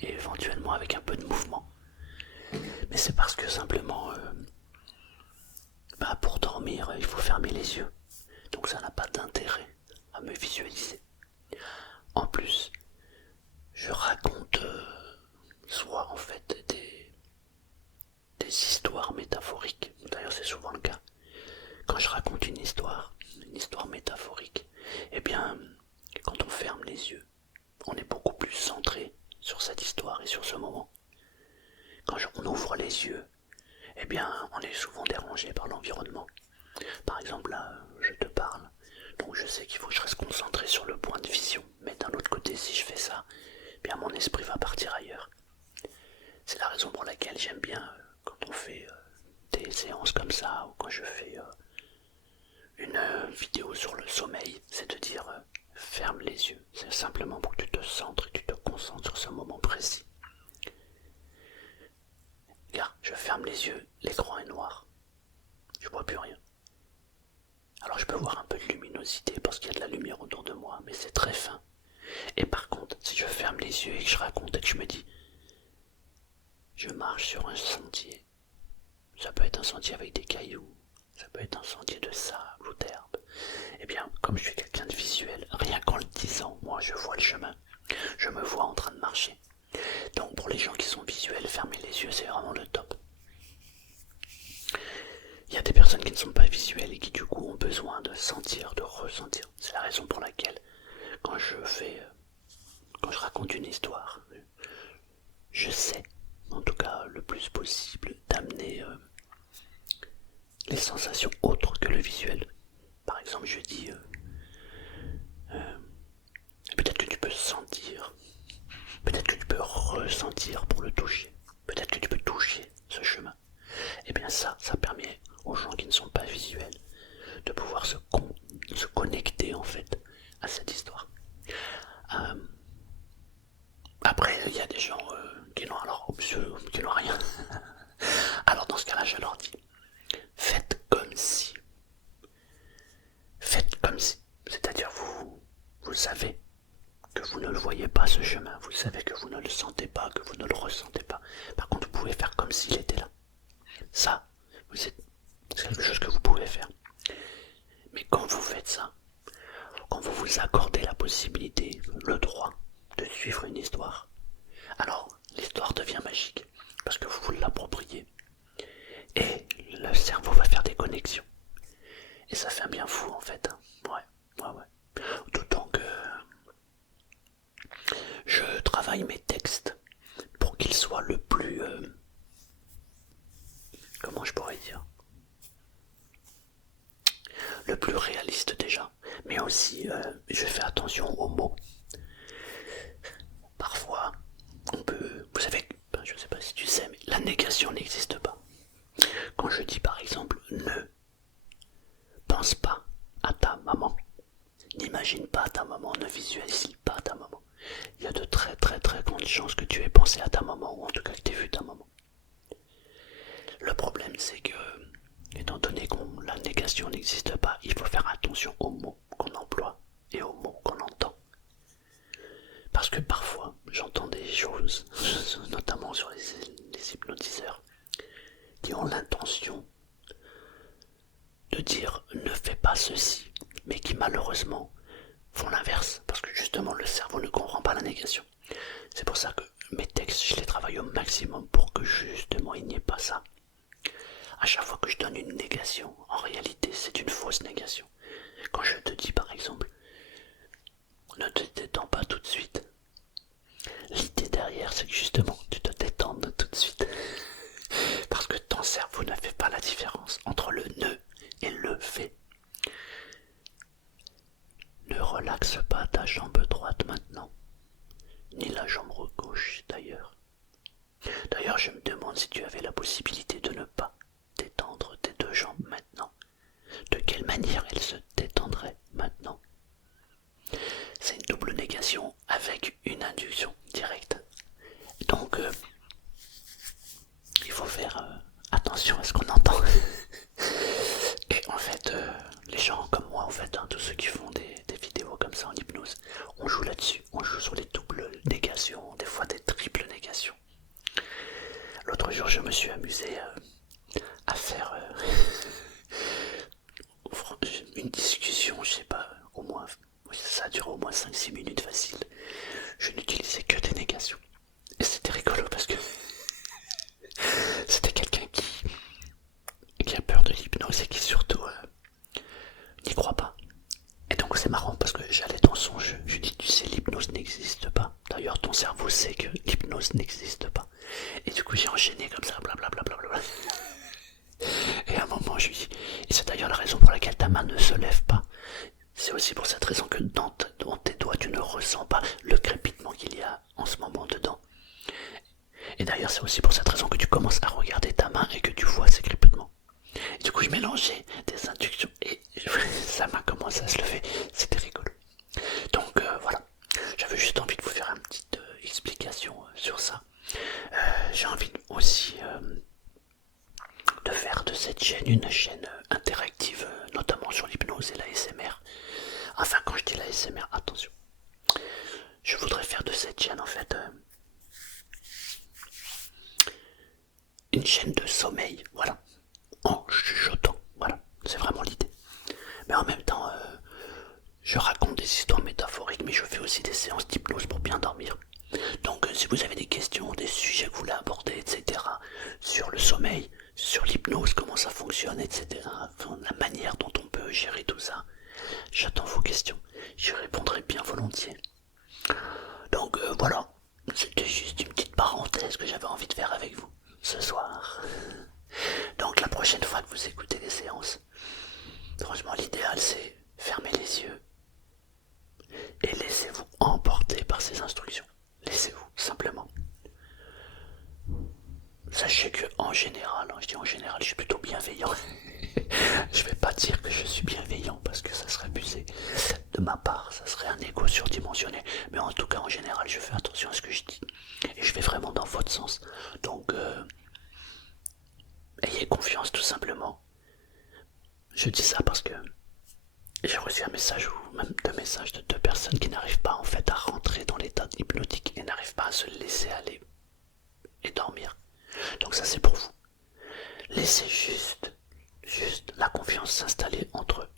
et éventuellement avec un peu de mouvement. Mais c'est parce que simplement, pour dormir, il faut fermer les yeux. Donc ça n'a pas d'intérêt à me visualiser. En plus, je raconte soit en fait des histoires métaphoriques. D'ailleurs, c'est souvent le cas. Quand je raconte une histoire métaphorique, eh bien, quand on ferme les yeux, on est beaucoup plus centré sur cette histoire et sur ce moment. Quand on ouvre les yeux, eh bien, on est souvent dérangé par l'environnement. Par exemple, là, je te parle, donc je sais qu'il faut que je reste concentré sur le point de vision. Mais d'un autre côté, si je fais ça, eh bien mon esprit va partir ailleurs. C'est la raison pour laquelle j'aime bien quand on fait des séances comme ça, ou quand je fais une vidéo sur le sommeil, c'est de dire ferme les yeux. C'est simplement pour que tu te centres et tu te concentres sur ce moment précis. Regarde, je ferme les yeux, l'écran est noir. Je vois plus rien. Alors je peux voir un peu de luminosité parce qu'il y a de la lumière autour de moi, mais c'est très fin. Et par contre, si je ferme les yeux et que je raconte et que je me dis, je marche sur un sentier, ça peut être un sentier avec des cailloux, ça peut être un sentier de sable ou d'herbe, eh bien, comme je suis quelqu'un de visuel, rien qu'en le disant, moi je vois le chemin, je me vois en train de marcher. Donc pour les gens qui sont visuels, fermer les yeux, c'est vraiment le top. Il y a des personnes qui ne sont pas visuelles et qui du coup ont besoin de sentir, de ressentir. C'est la raison pour laquelle quand quand je raconte une histoire, je sais, en tout cas le plus possible, d'amener les sensations autres que le visuel. Par exemple, je dis, peut-être que tu peux sentir, peut-être que tu peux ressentir pour le toucher, peut-être que tu peux toucher ce chemin. Et bien ça permet aux gens qui ne sont pas visuels de pouvoir se connecter en fait à cette histoire. Euh, Après, il y a des gens qui n'ont qui n'ont rien. Alors dans ce cas-là, je leur dis, faites comme si. Faites comme si. C'est-à-dire vous savez que vous ne le voyez pas ce chemin, vous savez que vous ne le sentez pas, que vous ne le ressentez pas. Par contre, vous pouvez faire comme s'il était là. Ça, c'est quelque chose que vous pouvez faire. Mais quand vous faites ça, quand vous vous accordez la possibilité, le droit de suivre une histoire, alors l'histoire devient magique parce que vous vous l'appropriez et le cerveau va faire des connexions. Et ça fait un bien fou en fait. Ouais. D'autant que je travaille mes textes pour qu'ils soient le plus... comment je pourrais dire, le plus réaliste déjà. Mais aussi, je fais attention aux mots. Parfois, on peut... Vous savez, je ne sais pas si tu sais, mais la négation n'existe pas. Quand je dis par exemple, ne pense pas à ta maman, n'imagine pas ta maman, ne visualise pas ta maman. Il y a de très grandes chances que tu aies pensé à ta maman, ou en tout cas que tu aies vu ta maman. Le problème c'est que, étant donné que la négation n'existe pas, il faut faire attention aux mots qu'on emploie et aux mots qu'on entend. Parce que parfois, j'entends des choses, notamment sur les hypnotiseurs, qui ont l'intention de dire ne fais pas ceci, mais qui malheureusement font l'inverse, parce que justement le cerveau ne comprend pas la négation. C'est pour ça que mes textes, je les travaille au maximum pour que justement il n'y ait pas ça. À chaque fois que je donne une négation, en réalité c'est une fausse négation. Quand je te dis par exemple, ne te détends pas tout de suite, l'idée derrière c'est que justement tu te détendes tout de suite. Parce que ton cerveau ne fait pas la différence entre le ne et le fait. Ne relaxe pas ta jambe droite maintenant, ni la jambe gauche d'ailleurs. D'ailleurs, je me demande si tu avais la possibilité de ne pas détendre tes deux jambes maintenant. De quelle manière elles se détendraient maintenant? C'est une double négation avec une induction directe. Donc, il faut faire attention à ce qu'on entend. Et en fait, les gens comme moi, en fait, tous ceux qui font des vidéos comme ça en hypnose, on joue là-dessus. On joue sur les doubles négations, des fois des triples L'autre jour, je me suis amusé à faire une discussion, je sais pas, au moins, ça a duré au moins 5-6 minutes facile. Je n'utilisais que des négations. Et c'était rigolo parce que c'était quelqu'un qui a peur de l'hypnose et qui surtout n'y croit pas. Et donc c'est marrant parce que j'allais dans son jeu, je lui dis tu sais l'hypnose n'existe pas. D'ailleurs ton cerveau sait que l'hypnose n'existe pas. Et du coup j'ai enchaîné comme ça, blablabla. Et à un moment je lui dis, et c'est d'ailleurs la raison pour laquelle ta main ne se lève pas. C'est aussi pour cette raison que dans tes doigts tu ne ressens pas le crépitement qu'il y a en ce moment dedans. Et d'ailleurs c'est aussi pour cette raison que tu commences à regarder ta main et que tu vois ces crépitements. Et du coup je mélangeais des inductions et sa main commence à se lever, c'était rigolo. Donc voilà, j'avais juste envie de vous faire une petite explication sur ça. J'ai envie aussi de faire de cette chaîne une chaîne interactive, notamment sur l'hypnose et l'ASMR. Enfin, quand je dis l'ASMR, attention. Je voudrais faire de cette chaîne en fait une chaîne de sommeil, voilà, en chuchotant, voilà, c'est vraiment l'idée. Mais en même temps, je raconte des histoires métaphoriques, mais je fais aussi des séances d'hypnose pour bien dormir. Donc si vous avez des questions, des sujets que vous voulez aborder, etc., sur le sommeil, sur l'hypnose, comment ça fonctionne, etc., enfin, la manière dont on peut gérer tout ça, j'attends vos questions, j'y répondrai bien volontiers. Donc voilà, c'était juste une petite parenthèse que j'avais envie de faire avec vous ce soir. Donc la prochaine fois que vous écoutez les séances, franchement l'idéal c'est fermer les yeux et laissez-vous emporter par ces instructions. Laissez-vous, simplement. Sachez que en général, je dis en général, je suis plutôt bienveillant. Je vais pas dire que je suis bienveillant parce que ça serait abusé de ma part, ça serait un égo surdimensionné. Mais en tout cas, en général, je fais attention à ce que je dis. Et je vais vraiment dans votre sens. Donc, ayez confiance tout simplement. Je dis ça parce que j'ai reçu un message ou même deux messages de deux personnes qui n'arrivent pas en fait à rentrer dans l'état hypnotique et n'arrivent pas à se laisser aller et dormir. Donc ça c'est pour vous. Laissez juste la confiance s'installer entre